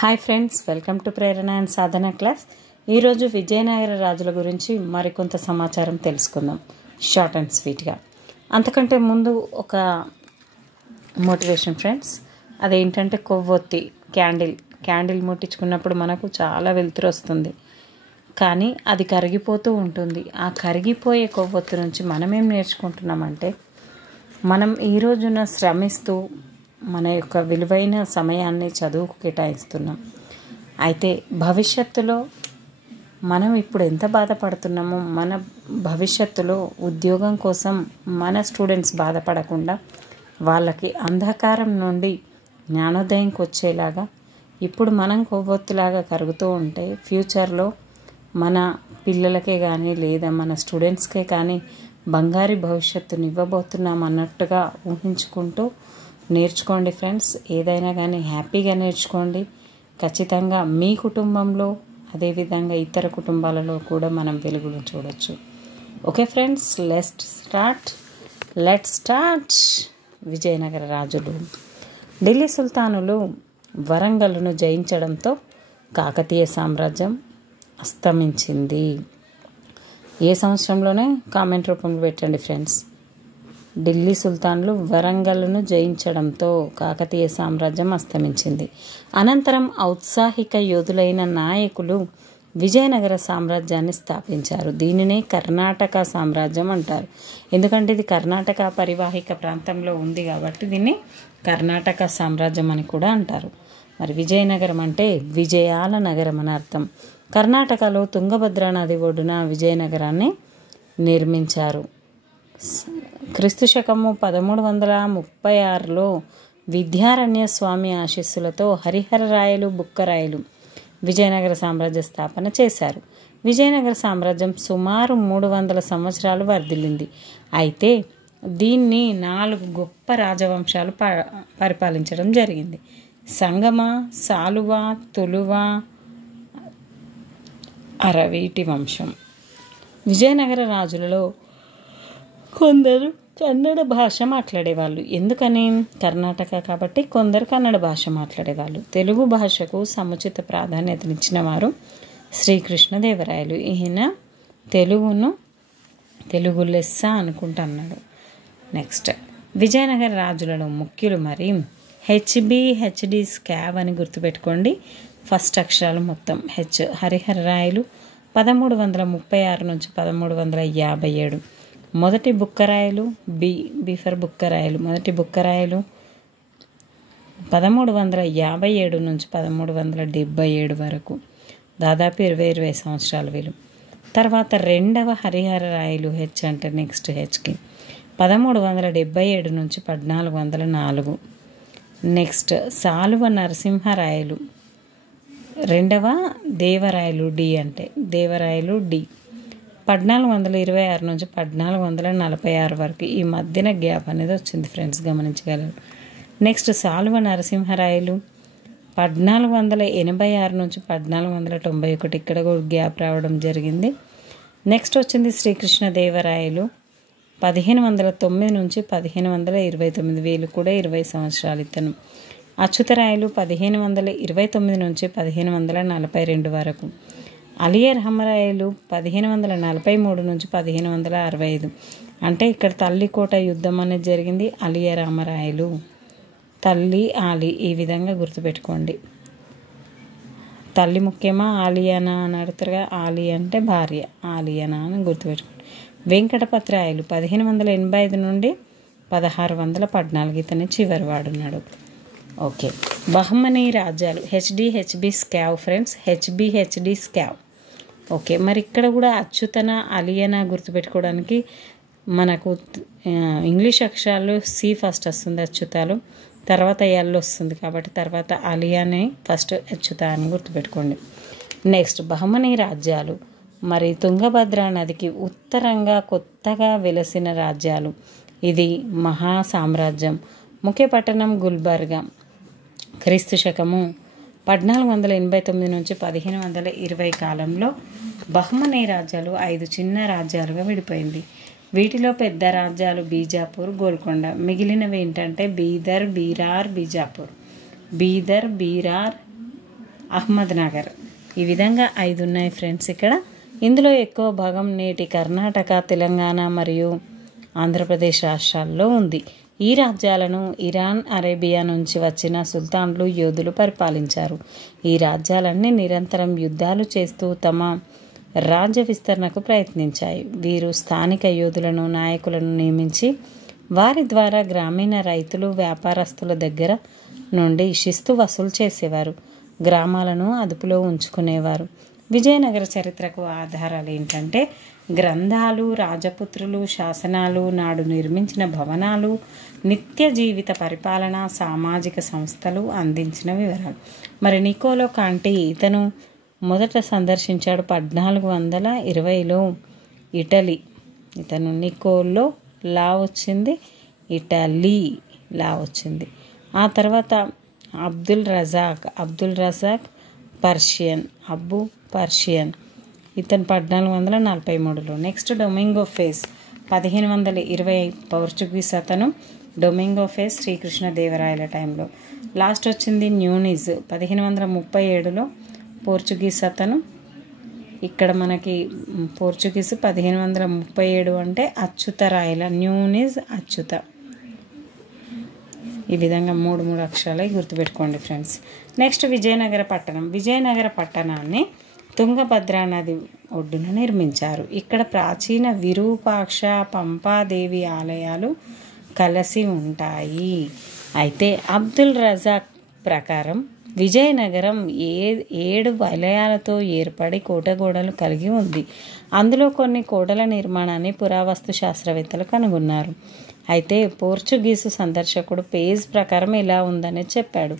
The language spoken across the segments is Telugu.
Hi friends, welcome to Prerana and Sadhana class. ఈరోజు విజయనగర రాజుల గురించి మరికొంత సమాచారం తెలుసుకుందాం, షార్ట్ అండ్ స్వీట్గా. అంతకంటే ముందు ఒక మోటివేషన్ ఫ్రెండ్స్, అదేంటంటే కొవ్వొత్తి క్యాండిల్ ముట్టించుకున్నప్పుడు మనకు చాలా వెలుతురు వస్తుంది, కానీ అది కరిగిపోతూ ఉంటుంది. ఆ కరిగిపోయే కొవ్వొత్తి నుంచి మనమేం నేర్చుకుంటున్నామంటే, మనం ఈ రోజున శ్రమిస్తూ మన యొక్క విలువైన సమయాన్ని చదువుకు కేటాయిస్తున్నాం. అయితే భవిష్యత్తులో మనం ఇప్పుడు ఎంత బాధపడుతున్నామో, మన భవిష్యత్తులో ఉద్యోగం కోసం మన స్టూడెంట్స్ బాధపడకుండా వాళ్ళకి అంధకారం నుండి జ్ఞానోదయంకి వచ్చేలాగా ఇప్పుడు మనం కొవ్వొత్తులాగా కరుగుతూ ఉంటే ఫ్యూచర్లో మన పిల్లలకే కానీ లేదా మన స్టూడెంట్స్కే కానీ బంగారు భవిష్యత్తుని ఇవ్వబోతున్నాం అన్నట్టుగా ఊహించుకుంటూ నేర్చుకోండి ఫ్రెండ్స్. ఏదైనా కానీ హ్యాపీగా నేర్చుకోండి. ఖచ్చితంగా మీ కుటుంబంలో అదేవిధంగా ఇతర కుటుంబాలలో కూడా మనం వెలుగులు చూడొచ్చు. Okay friends, let's start. Vijayanagara రాజులు. ఢిల్లీ సుల్తానులు వరంగల్ను జయించడంతో కాకతీయ సామ్రాజ్యం అస్తమించింది. ఏ సంవత్సరంలోనే కామెంట్ రూపంలో పెట్టండి ఫ్రెండ్స్. ఢిల్లీ సుల్తాన్లు వరంగల్ను జయించడంతో కాకతీయ సామ్రాజ్యం అస్తమించింది. అనంతరం ఔత్సాహిక యోధులైన నాయకులు విజయనగర సామ్రాజ్యాన్ని స్థాపించారు. దీనినే కర్ణాటక సామ్రాజ్యం అంటారు. ఎందుకంటే ఇది కర్ణాటక పరివాహిక ప్రాంతంలో ఉంది కాబట్టి దీన్ని కర్ణాటక సామ్రాజ్యం అని కూడా అంటారు. మరి విజయనగరం అంటే విజయాల నగరం అని అర్థం. కర్ణాటకలో తుంగభద్ర నది ఒడ్డున విజయనగరాన్ని నిర్మించారు. క్రీస్తు శకము 1336లో విద్యారణ్య స్వామి ఆశీస్సులతో హరిహరరాయలు బుక్కరాయలు విజయనగర సామ్రాజ్య స్థాపన చేశారు. విజయనగర సామ్రాజ్యం సుమారు 300 సంవత్సరాలు వర్ధిల్లింది. అయితే దీన్ని 4 గొప్ప రాజవంశాలు పరిపాలించడం జరిగింది. సంగమ, సాలువ, తులువ, అరవీటి వంశం. విజయనగర రాజులలో కొందరు కన్నడ భాష మాట్లాడేవాళ్ళు. ఎందుకని? కర్ణాటక కాబట్టి కొందరు కన్నడ భాష మాట్లాడేవాళ్ళు. తెలుగు భాషకు సముచిత ప్రాధాన్యతనిచ్చిన వారు శ్రీకృష్ణదేవరాయలు. ఈయన తెలుగు లెస్స అనుకుంటున్నాడు. నెక్స్ట్, విజయనగర రాజులలో ముఖ్యులు మరి హెచ్డి స్కావ్ అని గుర్తుపెట్టుకోండి. ఫస్ట్ అక్షరాలు మొత్తం హెచ్. హరిహరరాయలు 1336 నుంచి 1357. మొదటి బుక్కరాయలు బి ఫర్ బుక్కరాయలు. మొదటి బుక్కరాయలు 1357 నుంచి 1377 వరకు, దాదాపు 20 సంవత్సరాలు వీళ్ళు. తర్వాత రెండవ హరిహరరాయలు హెచ్ అంటే నెక్స్ట్ హెచ్కి 1377 నుంచి 1404. నెక్స్ట్ సాలువ నరసింహరాయలు రెండవ దేవరాయలు డి అంటే దేవరాయలు డి 1426 నుంచి 1446 వరకు. ఈ మధ్యన గ్యాప్ అనేది వచ్చింది ఫ్రెండ్స్, గమనించగలరు. నెక్స్ట్ సాలువ నరసింహరాయలు 1486 నుంచి 1491. ఇక్కడ కూడా గ్యాప్ రావడం జరిగింది. నెక్స్ట్ వచ్చింది శ్రీకృష్ణదేవరాయలు 1509 నుంచి 1529. వీళ్ళు కూడా 20 సంవత్సరాలు ఇతను. అచ్యుతరాయలు 1529 నుంచి 1542 వరకు. అలియా రామరాయలు 1543 నుంచి 1565. అంటే ఇక్కడ తల్లికోట యుద్ధం అనేది జరిగింది. అలియా రామరాయలు తల్లి ఆలి, ఈ విధంగా గుర్తుపెట్టుకోండి. తల్లి ముఖ్యమా ఆలియానా అని అడుగుతారుగా, ఆలి అంటే భార్య, ఆలియానా అని గుర్తుపెట్టుకోండి. వెంకటపతిరాయలు 1585 నుండి 1614. ఇతని చివరి వాడున్నాడు. ఓకే, బహమనీ రాజ్యాలు హెచ్బి స్కావ్ ఫ్రెండ్స్, హెచ్డి స్కావ్. ఓకే, మరి ఇక్కడ కూడా అచ్యుతన అలియనా గుర్తుపెట్టుకోవడానికి మనకు ఇంగ్లీష్ అక్షరాలు సి ఫస్ట్ వస్తుంది, అచ్యుతాలు తర్వాత ఎల్ వస్తుంది కాబట్టి తర్వాత అలియానే ఫస్ట్, అచ్యుత అని గుర్తుపెట్టుకోండి. నెక్స్ట్ బహమనీ రాజ్యాలు మరి తుంగభద్ర నదికి ఉత్తరంగా కొత్తగా వెలసిన రాజ్యాలు. ఇది మహా సామ్రాజ్యం. ముఖ్య పట్టణం గుల్బర్గా. క్రీస్తు శకము 1489 నుంచి 1520 కాలంలో బహమనీ రాజ్యాలు 5 చిన్న రాజ్యాలుగా విడిపోయింది. వీటిలో పెద్ద రాజ్యాలు బీజాపూర్, గోల్కొండ. మిగిలినవి ఏంటంటే బీదర్, బీరార్, బీజాపూర్. బీదర్, బీరార్, అహ్మద్నగర్. ఈ విధంగా 5 ఉన్నాయి ఫ్రెండ్స్ ఇక్కడ. ఇందులో ఎక్కువ భాగం నేటి కర్ణాటక, తెలంగాణ మరియు ఆంధ్రప్రదేశ్ రాష్ట్రాల్లో ఉంది. ఈ రాజ్యాలను ఇరాన్, అరేబియా నుంచి వచ్చిన సుల్తాన్లు, యోధులు పరిపాలించారు. ఈ రాజ్యాలన్నీ నిరంతరం యుద్ధాలు చేస్తూ తమ రాజ్య విస్తరణకు ప్రయత్నించాయి. వీరు స్థానిక యోధులను, నాయకులను నియమించి వారి ద్వారా గ్రామీణ రైతులు, వ్యాపారస్తుల దగ్గర నుండి శిస్తు వసూలు చేసేవారు. గ్రామాలను అదుపులో ఉంచుకునేవారు. విజయనగర చరిత్రకు ఆధారాలు ఏంటంటే గ్రంథాలు, రాజపుత్రులు, శాసనాలు, నాడు నిర్మించిన భవనాలు, నిత్య జీవిత పరిపాలన, సామాజిక సంస్థలు అందించిన వివరాలు. మరి నికోలో కాంటి ఇతను మొదట సందర్శించాడు 1420లో ఇటలీ. ఇతను నికోలో లా వచ్చింది, ఇటలీ లా వచ్చింది. ఆ తర్వాత అబ్దుల్ రజాక్ పర్షియన్ ఇతను 1443లో. నెక్స్ట్ డొమింగో ఫేజ్ 1520 పోర్చుగీస్ అతను. డొమింగో ఫేజ్ శ్రీకృష్ణదేవరాయల టైంలో. లాస్ట్ వచ్చింది న్యూనిజ్ 1537లో పోర్చుగీస్ అతను. ఇక్కడ మనకి పోర్చుగీస్ 1537 అంటే అచ్యుతరాయల, న్యూనిజ్ అచ్యుత. ఈ విధంగా 3 అక్షరాలే గుర్తుపెట్టుకోండి ఫ్రెండ్స్. నెక్స్ట్ విజయనగర పట్టణం. విజయనగర పట్టణాన్ని తుంగభద్రా నది ఒడ్డున నిర్మించారు. ఇక్కడ ప్రాచీన విరూపాక్ష, పంపాదేవి ఆలయాలు కలిసి ఉంటాయి. అయితే అబ్దుల్ రజాక్ ప్రకారం విజయనగరం 7 వలయాలతో ఏర్పడి కోటగోడలు కలిగి ఉంది. అందులో కొన్ని కోటల నిర్మాణాన్ని పురావస్తు శాస్త్రవేత్తలు కనుగొన్నారు. అయితే పోర్చుగీసు సందర్శకుడు పేజ్ ప్రకారం ఇలా ఉందని చెప్పాడు.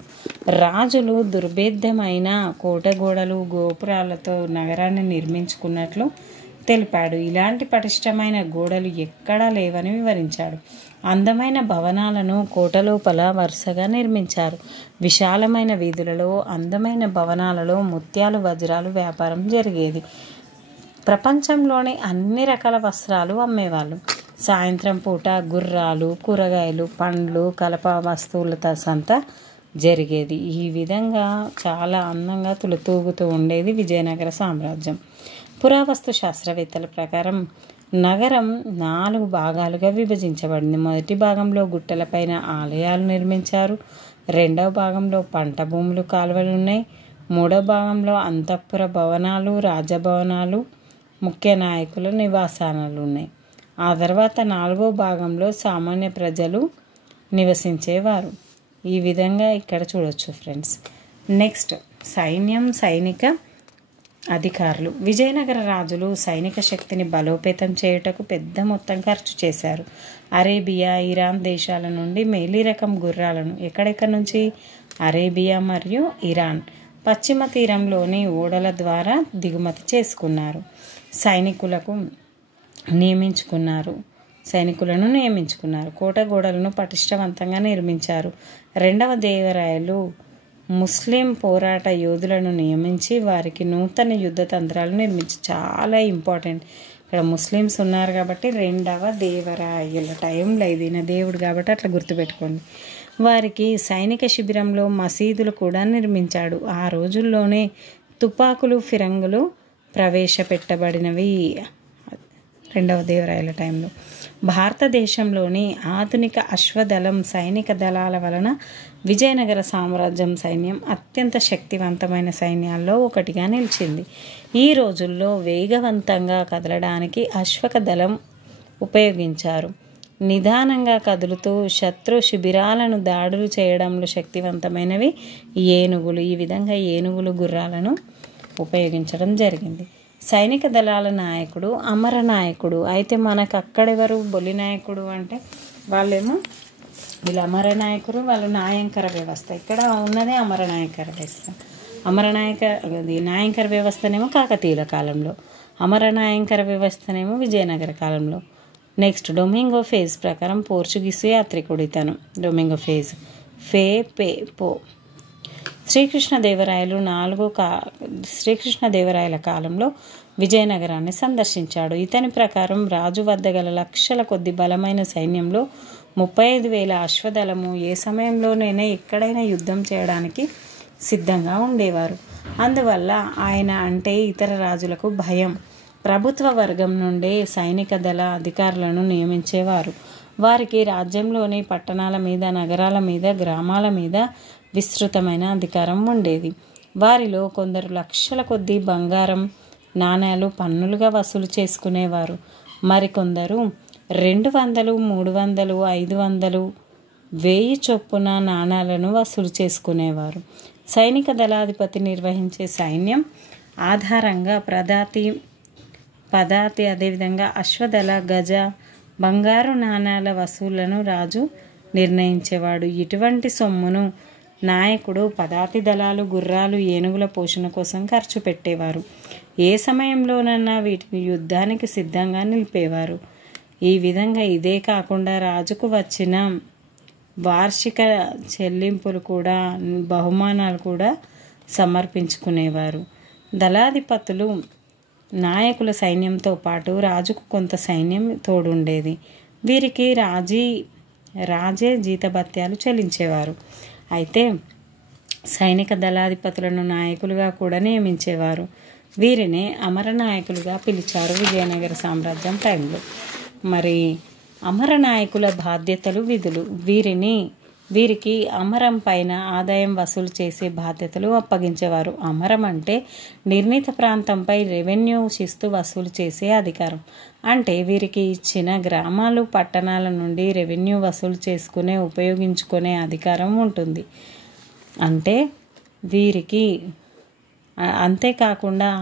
రాజులు దుర్భేద్యమైన కోటగోడలు, గోపురాలతో నగరాన్ని నిర్మించుకున్నట్లు తెలిపాడు. ఇలాంటి పటిష్టమైన గోడలు ఎక్కడా లేవని వివరించాడు. అందమైన భవనాలను కోట లోపల వరుసగా నిర్మించారు. విశాలమైన వీధులలో, అందమైన భవనాలలో ముత్యాలు, వజ్రాలు వ్యాపారం జరిగేది. ప్రపంచంలోని అన్ని రకాల వస్త్రాలు అమ్మేవాళ్ళు. సాయంత్రం పూట గుర్రాలు, కూరగాయలు, పండ్లు, కలప వస్తువులతో సంత జరిగేది. ఈ విధంగా చాలా అందంగా తులతూగుతూ ఉండేది విజయనగర సామ్రాజ్యం. పురావస్తు శాస్త్రవేత్తల ప్రకారం నగరం 4 భాగాలుగా విభజించబడింది. మొదటి భాగంలో గుట్టలపైన ఆలయాలు నిర్మించారు. రెండవ భాగంలో పంట భూములు, కాలువలు ఉన్నాయి. మూడవ భాగంలో అంతఃపుర భవనాలు, రాజభవనాలు, ముఖ్య నాయకుల నివాసాలు ఉన్నాయి. ఆ తర్వాత 4వ భాగంలో సామాన్య ప్రజలు నివసించేవారు. ఈ విధంగా ఇక్కడ చూడొచ్చు ఫ్రెండ్స్. నెక్స్ట్ సైన్యం, సైనిక అధికారులు. విజయనగర రాజులు సైనిక శక్తిని బలోపేతం చేయుటకు పెద్ద మొత్తం ఖర్చు చేశారు. అరేబియా, ఇరాన్ దేశాల నుండి మేలీ రకం గుర్రాలను ఎక్కడెక్కడి నుంచి? అరేబియా మరియు ఇరాన్ పశ్చిమ తీరంలోని ఓడల ద్వారా దిగుమతి చేసుకున్నారు. సైనికులను నియమించుకున్నారు. కోట గోడలను పటిష్టవంతంగా నిర్మించారు. రెండవ దేవరాయలు ముస్లిం పోరాట యోధులను నియమించి వారికి నూతన యుద్ధ తంత్రాలు నిర్మించి, చాలా ఇంపార్టెంట్ ఇక్కడ ముస్లిమ్స్ ఉన్నారు కాబట్టి రెండవ దేవరాయల టైంలో ఇదిన దేవుడు కాబట్టి అట్లా గుర్తుపెట్టుకోండి. వారికి సైనిక శిబిరంలో మసీదులు కూడా నిర్మించాడు. ఆ రోజుల్లోనే తుపాకులు, ఫిరంగులు ప్రవేశపెట్టబడినవి రెండవ దేవరాయల టైంలో. భారతదేశంలోని ఆధునిక అశ్వదళం, సైనిక దళాల వలన విజయనగర సామ్రాజ్యం సైన్యం అత్యంత శక్తివంతమైన సైన్యాల్లో ఒకటిగా నిలిచింది. ఈ రోజుల్లో వేగవంతంగా కదలడానికి అశ్వక దళం ఉపయోగించారు. నిదానంగా కదులుతూ శత్రు శిబిరాలను దాడులు చేయడంలో శక్తివంతమైనవి ఏనుగులు. ఈ విధంగా ఏనుగులు, గుర్రాలను ఉపయోగించడం జరిగింది. సైనిక దళాల నాయకుడు అమరనాయకుడు. అయితే మనకు అక్కడెవరు? బొలి నాయకుడు అంటే వాళ్ళేమో వీళ్ళు అమరనాయకుడు, వాళ్ళు నాయంకర వ్యవస్థ. ఇక్కడ ఉన్నదే అమరనాయకర వ్యవస్థ. నాయంకర వ్యవస్థనేమో కాకతీయుల కాలంలో, అమరనాయంకర వ్యవస్థనేమో విజయనగర కాలంలో. నెక్స్ట్ డొమింగో ఫేజ్ ప్రకారం పోర్చుగీసు యాత్రికుడు ఇతను. డొమింగో ఫేజ్ పో శ్రీకృష్ణదేవరాయల కాలంలో విజయనగరాన్ని సందర్శించాడు. ఇతని ప్రకారం రాజు వద్ద గల లక్షల కొద్ది బలమైన సైన్యంలో 35,000 అశ్వదళము ఏ సమయంలోనైనా ఎక్కడైనా యుద్ధం చేయడానికి సిద్ధంగా ఉండేవారు. అందువల్ల ఆయన అంటే ఇతర రాజులకు భయం. ప్రభుత్వ వర్గం నుండే సైనిక దళ అధికారులను నియమించేవారు. వారికి రాజ్యంలోని పట్టణాల మీద, నగరాల మీద, గ్రామాల మీద విస్తృతమైన అధికారం ఉండేది. వారిలో కొందరు లక్షల కొద్దీ బంగారం నాణేలు పన్నులుగా వసూలు చేసుకునేవారు. మరికొందరు 200, 300, 500, 1000 చొప్పున నాణాలను వసూలు చేసుకునేవారు. సైనిక దళాధిపతి నిర్వహించే సైన్యం ఆధారంగా పదాతి అదేవిధంగా అశ్వదళ, గజ, బంగారు నాణాల వసూళ్లను రాజు నిర్ణయించేవాడు. ఇటువంటి సొమ్మును నాయకుడు పదాతి దళాలు, గుర్రాలు, ఏనుగుల పోషణ కోసం ఖర్చు పెట్టేవారు. ఏ సమయంలోనన్నా వీటిని యుద్ధానికి సిద్ధంగా నిలిపేవారు. ఈ విధంగా ఇదే కాకుండా రాజుకు వచ్చిన వార్షిక చెల్లింపులు కూడా, బహుమానాలు కూడా సమర్పించుకునేవారు. దళాధిపతులు నాయకుల సైన్యంతో పాటు రాజుకు కొంత సైన్యం తోడుండేది. వీరికి రాజే జీతభత్యాలు చెల్లించేవారు. అయితే సైనిక దళాధిపతులను నాయకులుగా కూడా నియమించేవారు. వీరినే అమర నాయకులుగా పిలిచారు విజయనగర సామ్రాజ్యం టైంలో. మరి అమర నాయకుల బాధ్యతలు, విధులు. వీరికి అమరం పైన ఆదాయం వసూలు చేసే బాధ్యతలు అప్పగించేవారు. అమరం అంటే నిర్ణీత ప్రాంతంపై రెవెన్యూ శిస్తు వసూలు చేసే అధికారం. అంటే వీరికి ఇచ్చిన గ్రామాలు, పట్టణాల నుండి రెవెన్యూ వసూలు ఉపయోగించుకునే అధికారం ఉంటుంది. అంటే వీరికి అంతేకాకుండా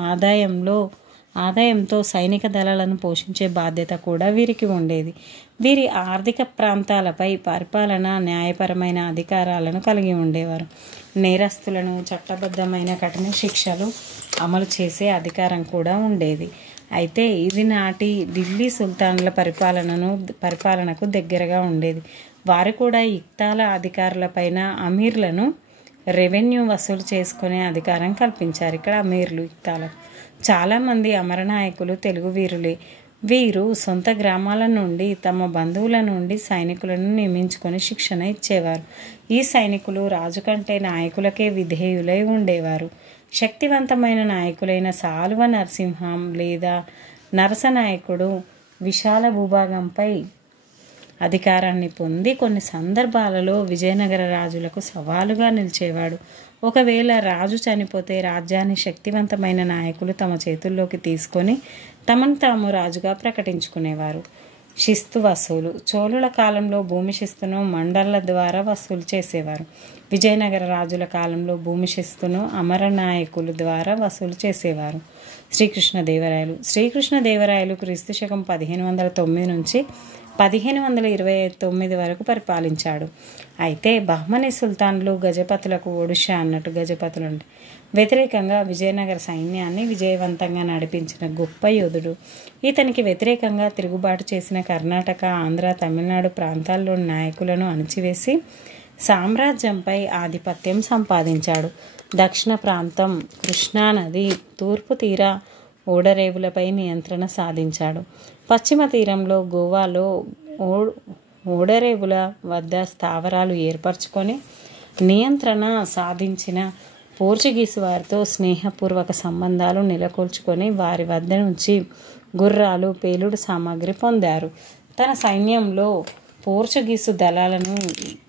ఆదాయంతో సైనిక దళాలను పోషించే బాధ్యత కూడా వీరికి ఉండేది. వీరి ఆర్థిక ప్రాంతాలపై పరిపాలన, న్యాయపరమైన అధికారాలను కలిగి ఉండేవారు. నేరస్తులను చట్టబద్ధమైన కఠిన శిక్షలు అమలు చేసే అధికారం కూడా ఉండేది. అయితే ఇది నాటి ఢిల్లీ సుల్తాన్ల పరిపాలనకు దగ్గరగా ఉండేది. వారు కూడా ఇక్తాల అధికారులపైన అమీర్లను రెవెన్యూ వసూలు చేసుకునే అధికారం కల్పించారు. ఇక్కడ అమీర్లు, ఇక్తాలకు చాలామంది అమరనాయకులు తెలుగు వీరులే. వీరు సొంత గ్రామాల నుండి, తమ బంధువుల నుండి సైనికులను నియమించుకొని శిక్షణ ఇచ్చేవారు. ఈ సైనికులు రాజు కంటే నాయకులకే విధేయులై ఉండేవారు. శక్తివంతమైన నాయకులైన సాలువ నరసింహం లేదా నరసనాయకుడు విశాల భూభాగంపై అధికారాన్ని పొంది కొన్ని సందర్భాలలో విజయనగర రాజులకు సవాలుగా నిలిచేవాడు. ఒకవేళ రాజు చనిపోతే రాజ్యాన్ని శక్తివంతమైన నాయకులు తమ చేతుల్లోకి తీసుకొని తమను తాము రాజుగా ప్రకటించుకునేవారు. శిస్తు వసూలు. చోళుల కాలంలో భూమి శిస్తును మండళ్ల ద్వారా వసూలు చేసేవారు. విజయనగర రాజుల కాలంలో భూమి శిస్తును అమరనాయకుల ద్వారా వసూలు చేసేవారు. శ్రీకృష్ణదేవరాయలు క్రీస్తుశకం 1509 నుంచి 1529 వరకు పరిపాలించాడు. అయితే బహ్మనీ సుల్తాన్లు గజపతులకు ఒడిషా అన్నట్టు గజపతులు వ్యతిరేకంగా విజయనగర సైన్యాన్ని విజయవంతంగా నడిపించిన గొప్ప యోధుడు. ఇతనికి వ్యతిరేకంగా తిరుగుబాటు చేసిన కర్ణాటక, ఆంధ్ర, తమిళనాడు ప్రాంతాల్లోని నాయకులను అణిచివేసి సామ్రాజ్యంపై ఆధిపత్యం సంపాదించాడు. దక్షిణ ప్రాంతం, కృష్ణానది తూర్పు తీర ఓడరేవులపై నియంత్రణ సాధించాడు. పశ్చిమ తీరంలో గోవాలో ఓడరేవుల వద్ద స్థావరాలు ఏర్పరచుకొని నియంత్రణ సాధించిన పోర్చుగీసు వారితో స్నేహపూర్వక సంబంధాలు నెలకొల్చుకొని వారి వద్ద నుంచి గుర్రాలు, పేలుడు సామాగ్రి పొందారు. తన సైన్యంలో పోర్చుగీసు దళాలను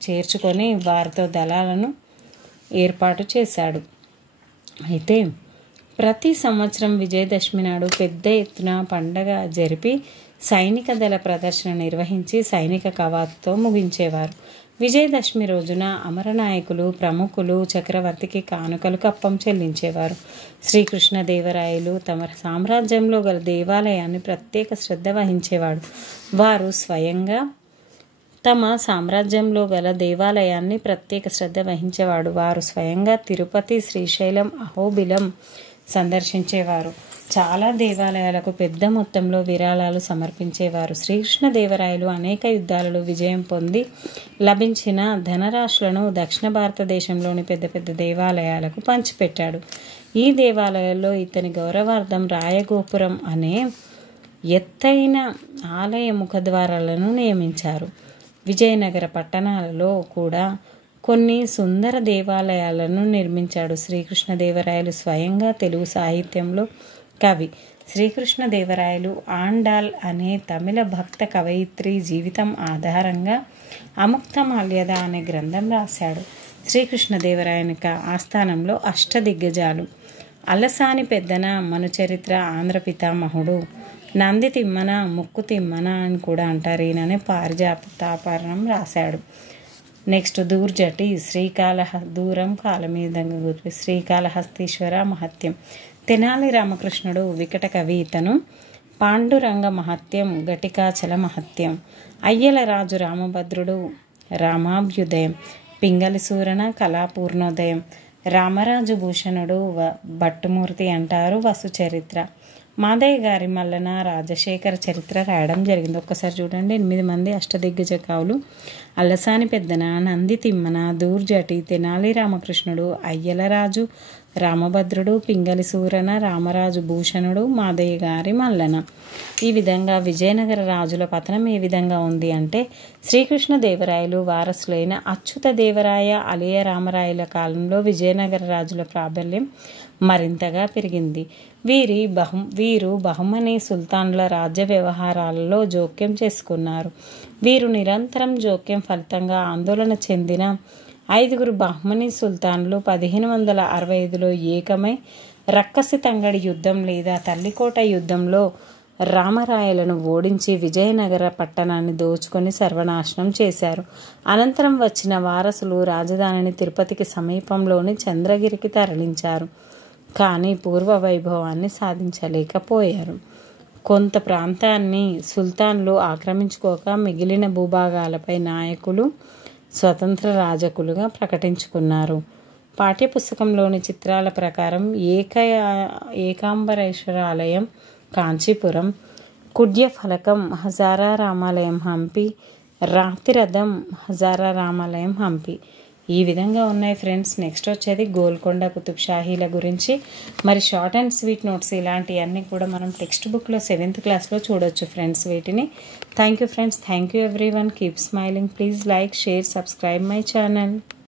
చేర్చుకొని వారితో దళాలను ఏర్పాటు చేశాడు. అయితే ప్రతి సంవత్సరం విజయదశమి నాడు పెద్ద ఎత్తున పండగ జరిపి సైనిక దళ ప్రదర్శన నిర్వహించి సైనిక కవాతుతో ముగించేవారు. విజయదశమి రోజున అమరనాయకులు, ప్రముఖులు చక్రవర్తికి కానుకలు కప్పం చెల్లించేవారు. శ్రీకృష్ణదేవరాయలు తమ సామ్రాజ్యంలో గల దేవాలయాన్ని ప్రత్యేక శ్రద్ధ వహించేవాడు. వారు స్వయంగా తిరుపతి, శ్రీశైలం, అహోబిలం సందర్శించేవారు. చాలా దేవాలయాలకు పెద్ద మొత్తంలో విరాళాలు సమర్పించేవారు. శ్రీకృష్ణదేవరాయలు అనేక యుద్ధాలలో విజయం పొంది లభించిన ధనరాశులను దక్షిణ భారతదేశంలోని పెద్ద పెద్ద దేవాలయాలకు పంచిపెట్టాడు. ఈ దేవాలయాల్లో ఇతని గౌరవార్థం రాయగోపురం అనే ఎత్తైన ఆలయ ముఖద్వారాలను నియమించారు. విజయనగర పట్టణాలలో కూడా కొన్ని సుందర దేవాలయాలను నిర్మించాడు. శ్రీకృష్ణదేవరాయలు స్వయంగా తెలుగు సాహిత్యంలో కవి. శ్రీకృష్ణదేవరాయలు ఆండాల్ అనే తమిళ భక్త కవయిత్రి జీవితం ఆధారంగా అముక్తమాల్యద అనే గ్రంథం రాశాడు. శ్రీకృష్ణదేవరాయనిక ఆస్థానంలో అష్టదిగ్గజాలు: అలసాని పెద్దన, మనుచరిత్ర, ఆంధ్ర పితామహుడు, నంది తిమ్మన, ముక్కు తిమ్మన అని కూడా అంటారు. ఈయననే పారిజాతాపరణం రాశాడు. నెక్స్ట్ దూర్జటి, దూరం కాలమీదంగా గురి, శ్రీకాళహస్తీశ్వర మహత్యం, తెనాలి రామకృష్ణుడు వికట కవి ఇతను. పాండురంగ మహత్యం, ఘటికాచల మహత్యం, అయ్యల రాజు రామభద్రుడు, రామాభ్యుదయం, పింగళి సూరణ, కళాపూర్ణోదయం, రామరాజు భూషణుడు, భట్టుమూర్తి అంటారు, వసు చరిత్ర. మాదయ్య గారి మల్లన రాజశేఖర చరిత్ర రాయడం జరిగింది. ఒక్కసారి చూడండి, 8 మంది అష్టదిగ్గజ కవులు: అల్లసాని పెద్దన, నంది తిమ్మన, దూర్జటి, తెనాలి రామకృష్ణుడు, అయ్యలరాజు రామభద్రుడు, పింగళి సూరణ, రామరాజు భూషణుడు, మాదయ్య గారి మల్లన. ఈ విధంగా విజయనగర రాజుల పతనం ఏ విధంగా ఉంది అంటే, శ్రీకృష్ణదేవరాయలు వారసులైన అచ్యుత దేవరాయ, అలియ రామరాయల కాలంలో విజయనగర రాజుల ప్రాబల్యం మరింతగా పెరిగింది. వీరు బహుమని సుల్తాన్ల రాజ్య వ్యవహారాలలో జోక్యం చేసుకున్నారు. వీరు నిరంతరం జోక్యం ఫలితంగా ఆందోళన చెందిన 5 బహుమని సుల్తాన్లు 1565లో ఏకమై రక్కసి తంగడి యుద్ధం లేదా తల్లికోట యుద్ధంలో రామరాయలను ఓడించి విజయనగర పట్టణాన్ని దోచుకొని సర్వనాశనం చేశారు. అనంతరం వచ్చిన వారసులు రాజధానిని తిరుపతికి సమీపంలోని చంద్రగిరికి తరలించారు. కానీ పూర్వ వైభవాన్ని సాధించలేకపోయారు. కొంత ప్రాంతాన్ని సుల్తాన్లు ఆక్రమించుకోక మిగిలిన భూభాగాలపై నాయకులు స్వతంత్ర రాజకులుగా ప్రకటించుకున్నారు. పాఠ్యపుస్తకంలోని చిత్రాల ప్రకారం ఏకాంబరేశ్వర ఆలయం కాంచీపురం, కుడ్య ఫలకం హజారా రామాలయం హంపి, రాతిరథం హజారా రామాలయం హంపి. ఈ విధంగా ఉన్నాయి ఫ్రెండ్స్. నెక్స్ట్ వచ్చేది గోల్కొండ కుతుబ్ షాహీల గురించి. మరి షార్ట్ అండ్ స్వీట్ నోట్స్ ఇలాంటివన్నీ కూడా మనం టెక్స్ట్ బుక్లో 7th క్లాస్లో చూడొచ్చు ఫ్రెండ్స్ వీటిని. Thank you friends. Thank you everyone. Keep smiling. Please like, share, subscribe my channel.